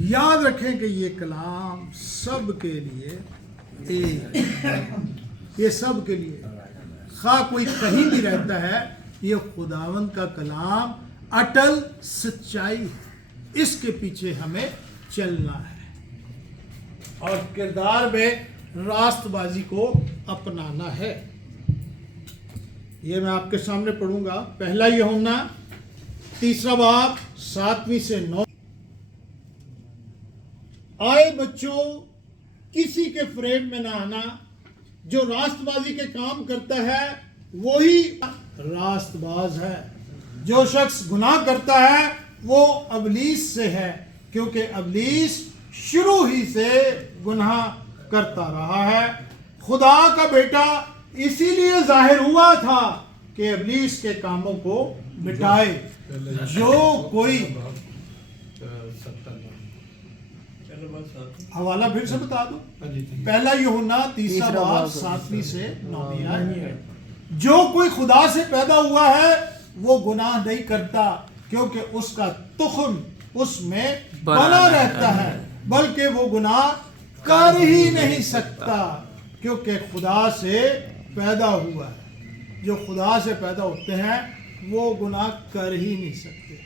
یاد رکھیں کہ یہ کلام سب کے لیے ایک ہے، یہ سب کے لیے، خواہ کوئی کہیں بھی رہتا ہے، یہ خداوند کا کلام اٹل سچائی ہے، اس کے پیچھے ہمیں چلنا ہے اور کردار میں راست بازی کو اپنانا ہے۔ یہ میں آپ کے سامنے پڑھوں گا، پہلا یوحنا 3 باب 7 سے 9۔ آئے بچوں، کسی کے فریب میں نہ آنا، جو راست بازی کے کام کرتا ہے وہی راست باز ہے۔ جو شخص گناہ کرتا ہے وہ ابلیس سے ہے، کیونکہ ابلیس شروع ہی سے گناہ کرتا رہا ہے۔ خدا کا بیٹا اسی لیے ظاہر ہوا تھا کہ ابلیس کے کاموں کو مٹائے۔ جو کوئی حوالہ پھر سے بتا دو، پہلا یوحنا 3 باب 7 سے 9۔ جو کوئی خدا سے پیدا ہوا ہے وہ گناہ نہیں کرتا، کیونکہ اس کا تخم اس میں بنا رہتا ہے، بلکہ وہ گناہ کر ہی نہیں سکتا کیونکہ خدا سے پیدا ہوا ہے۔ جو خدا سے پیدا ہوتے ہیں وہ گناہ کر ہی نہیں سکتے۔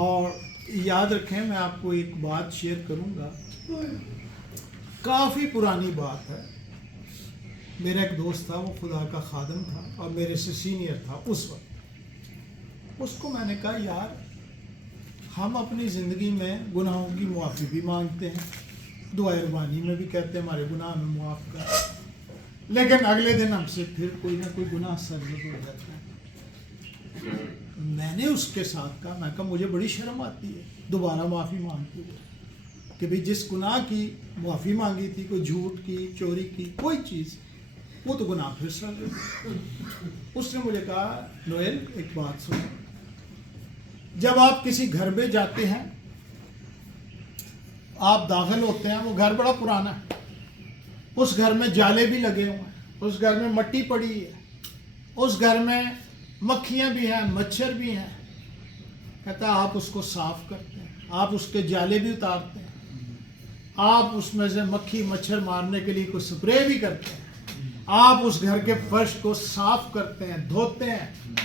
اور یاد رکھیں، میں آپ کو ایک بات شیئر کروں گا، کافی پرانی بات ہے۔ میرا ایک دوست تھا، وہ خدا کا خادم تھا اور میرے سے سینئر تھا اس وقت۔ اس کو میں نے کہا، یار ہم اپنی زندگی میں گناہوں کی معافی بھی مانگتے ہیں، دعائے ربانی میں بھی کہتے ہیں ہمارے گناہ ہمیں معاف کر، لیکن اگلے دن ہم سے پھر کوئی نہ کوئی گناہ سرزد ہو جاتا ہے۔ میں نے اس کے ساتھ کہا، میں کہا مجھے بڑی شرم آتی ہے دوبارہ معافی مانگتے ہوئے کہ بھئی جس گناہ کی معافی مانگی تھی، کوئی جھوٹ کی، چوری کی، کوئی چیز، وہ تو گناہ پھر سرزد۔ اس نے مجھے کہا، نویل ایک بات سنو، جب آپ کسی گھر میں جاتے ہیں، آپ داخل ہوتے ہیں، وہ گھر بڑا پرانا ہے، اس گھر میں جالے بھی لگے ہوئے ہیں، اس گھر میں مٹی پڑی ہے، اس گھر میں مکھیاں بھی ہیں، مچھر بھی ہیں۔ کہتا آپ اس کو صاف کرتے ہیں، آپ اس کے جالے بھی اتارتے ہیں، آپ اس میں سے مکھی مچھر مارنے کے لیے کوئی سپرے بھی کرتے ہیں، آپ اس گھر کے فرش کو صاف کرتے ہیں، دھوتے ہیں،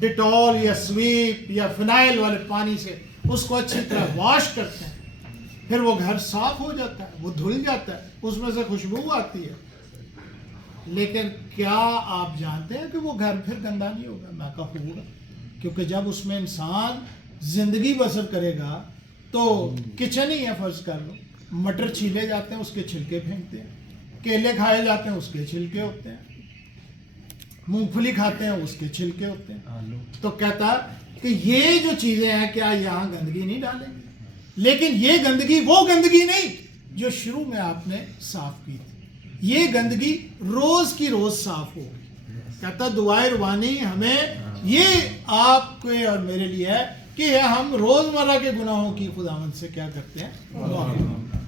ڈیٹول یا سویپ یا فنائل والے پانی سے اس کو اچھی طرح واش کرتے ہیں، پھر وہ گھر صاف ہو جاتا ہے، وہ دھل جاتا ہے، اس میں سے خوشبو آتی ہے۔ لیکن کیا آپ جانتے ہیں کہ وہ گھر پھر گندا نہیں ہوگا؟ میں کہا ہوگا، کیونکہ جب اس میں انسان زندگی بسر کرے گا تو کچن ہی ہے، فرض کر لو، مٹر چھیلے جاتے ہیں، اس کے چھلکے پھینکتے ہیں، کیلے کھائے جاتے ہیں، اس کے چھلکے ہوتے ہیں، مونگ پھلی کھاتے ہیں، اس کے چھلکے ہوتے ہیں۔ تو کہتا کہ یہ جو چیزیں ہیں، کیا یہاں گندگی نہیں ڈالیں گے؟ لیکن یہ گندگی وہ گندگی نہیں جو شروع میں آپ نے صاف کی تھی، یہ گندگی روز کی روز صاف ہوگی۔ کہتا دعائے روانی ہمیں یہ آپ کے اور میرے لیے ہے کہ ہم روزمرہ کے گناہوں کی خداوند سے کیا کرتے ہیں؟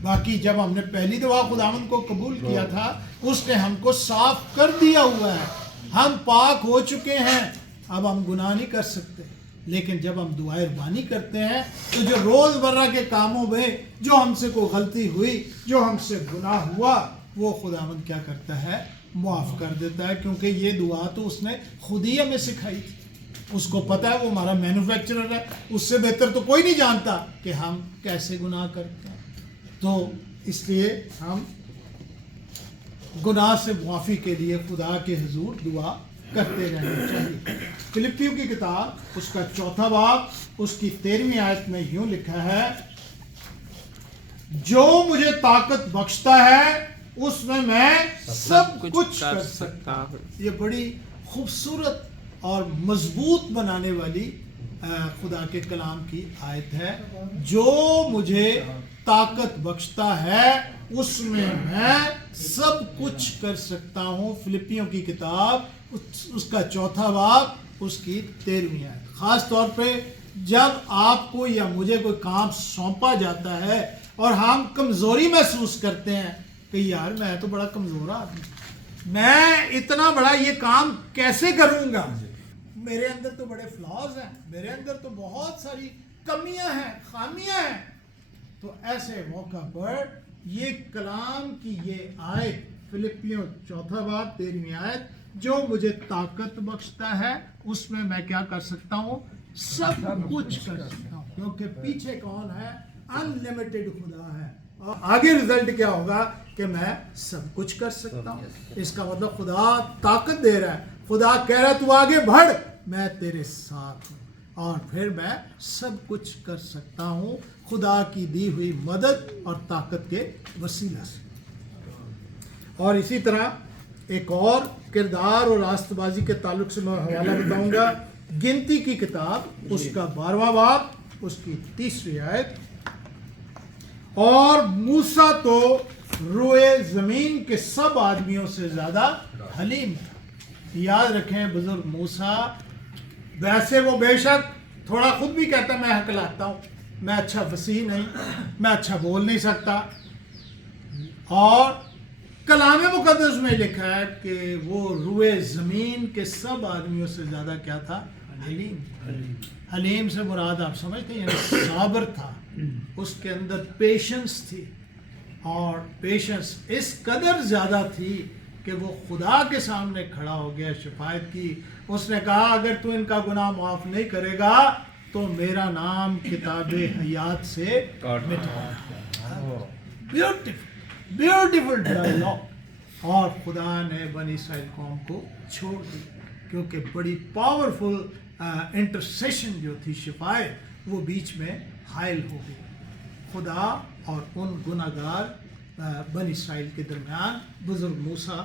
باقی جب ہم نے پہلی دفعہ خداوند کو قبول کیا تھا، اس نے ہم کو صاف کر دیا ہوا ہے، ہم پاک ہو چکے ہیں، اب ہم گناہ نہیں کر سکتے۔ لیکن جب ہم دعائے ربانی کرتے ہیں تو جو روز مرہ کے کاموں میں جو ہم سے کوئی غلطی ہوئی، جو ہم سے گناہ ہوا، وہ خداوند کیا کرتا ہے؟ معاف کر دیتا ہے، کیونکہ یہ دعا تو اس نے خود ہی ہمیں سکھائی تھی۔ اس کو پتا ہے، وہ ہمارا مینوفیکچرر ہے، اس سے بہتر تو کوئی نہیں جانتا کہ ہم کیسے گناہ کرتے ہیں۔ تو اس لیے ہم گناہ سے معافی کے لیے خدا کے حضور دعا کرتے رہنا چاہیے۔ فلپیوں کی کتاب اس کا 4 باب اس کی 13ویں آیت میں یوں لکھا ہے، جو مجھے طاقت بخشتا ہے اس میں سب کچھ کر سکتا ہوں۔ یہ بڑی خوبصورت اور مضبوط بنانے والی خدا کے کلام کی آیت ہے۔ جو مجھے طاقت بخشتا ہے اس میں سب کچھ کر سکتا ہوں۔ فلپیوں کی کتاب اس کا 4 باب اس کی 13ویں آیت۔ خاص طور پہ جب آپ کو یا مجھے کوئی کام سونپا جاتا ہے اور ہم کمزوری محسوس کرتے ہیں کہ یار میں تو بڑا کمزور آدمی، میں اتنا بڑا یہ کام کیسے کروں گا، میرے اندر تو بڑے فلاز ہیں، میرے اندر تو بہت ساری کمیاں ہیں، خامیاں ہیں۔ تو ایسے موقع پر یہ کلام کی یہ آیت فلپیوں 4 باب 13 آیت جو مجھے طاقت بخشتا ہے اس میں میں کیا کر سکتا ہوں؟ سب کچھ کر سکتا ہوں، کیونکہ پیچھے کون ہے؟ انلیمیٹڈ خدا ہے، اور آگے رزلٹ کیا ہوگا کہ میں سب کچھ کر سکتا ہوں۔ اس کا مطلب خدا طاقت دے رہا ہے، خدا کہہ رہا ہے تو آگے بڑھ، میں تیرے ساتھ ہوں، اور پھر میں سب کچھ کر سکتا ہوں خدا کی دی ہوئی مدد اور طاقت کے وسیلہ سے۔ اور اسی طرح ایک اور کردار اور راست بازی کے تعلق سے میں حوالہ بتاؤں گا، گنتی کی کتاب اس کا 12واں باب اس کی 3 آیت، اور موسیٰ تو روئے زمین کے سب آدمیوں سے زیادہ حلیم تھا۔ یاد رکھیں بزرگ موسیٰ، ویسے وہ بے شک تھوڑا خود بھی کہتا ہے میں ہکلاتا ہوں، میں اچھا فصیح نہیں، میں اچھا بول نہیں سکتا، اور کلام مقدس میں لکھا ہے کہ وہ روئے زمین کے سب آدمیوں سے زیادہ کیا تھا؟ حلیم۔ حلیم سے مراد آپ سمجھتے ہیں یعنی صابر تھا، اس کے اندر پیشنس تھی، اور پیشنس اس قدر زیادہ تھی کہ وہ خدا کے سامنے کھڑا ہو گیا، شفاعت کی، اس نے کہا اگر تو ان کا گناہ معاف نہیں کرے گا تو میرا نام کتاب حیات سے مٹا۔ بیوٹیفل ڈائلاگ، اور خدا نے بنی اسرائیل قوم کو چھوڑ دی کیونکہ بڑی پاورفل انٹرسیشن جو تھی، شفاعت، وہ بیچ میں حائل ہو گئی خدا اور ان گناہگار بنی اسرائیل کے درمیان۔ بزرگ موسیٰ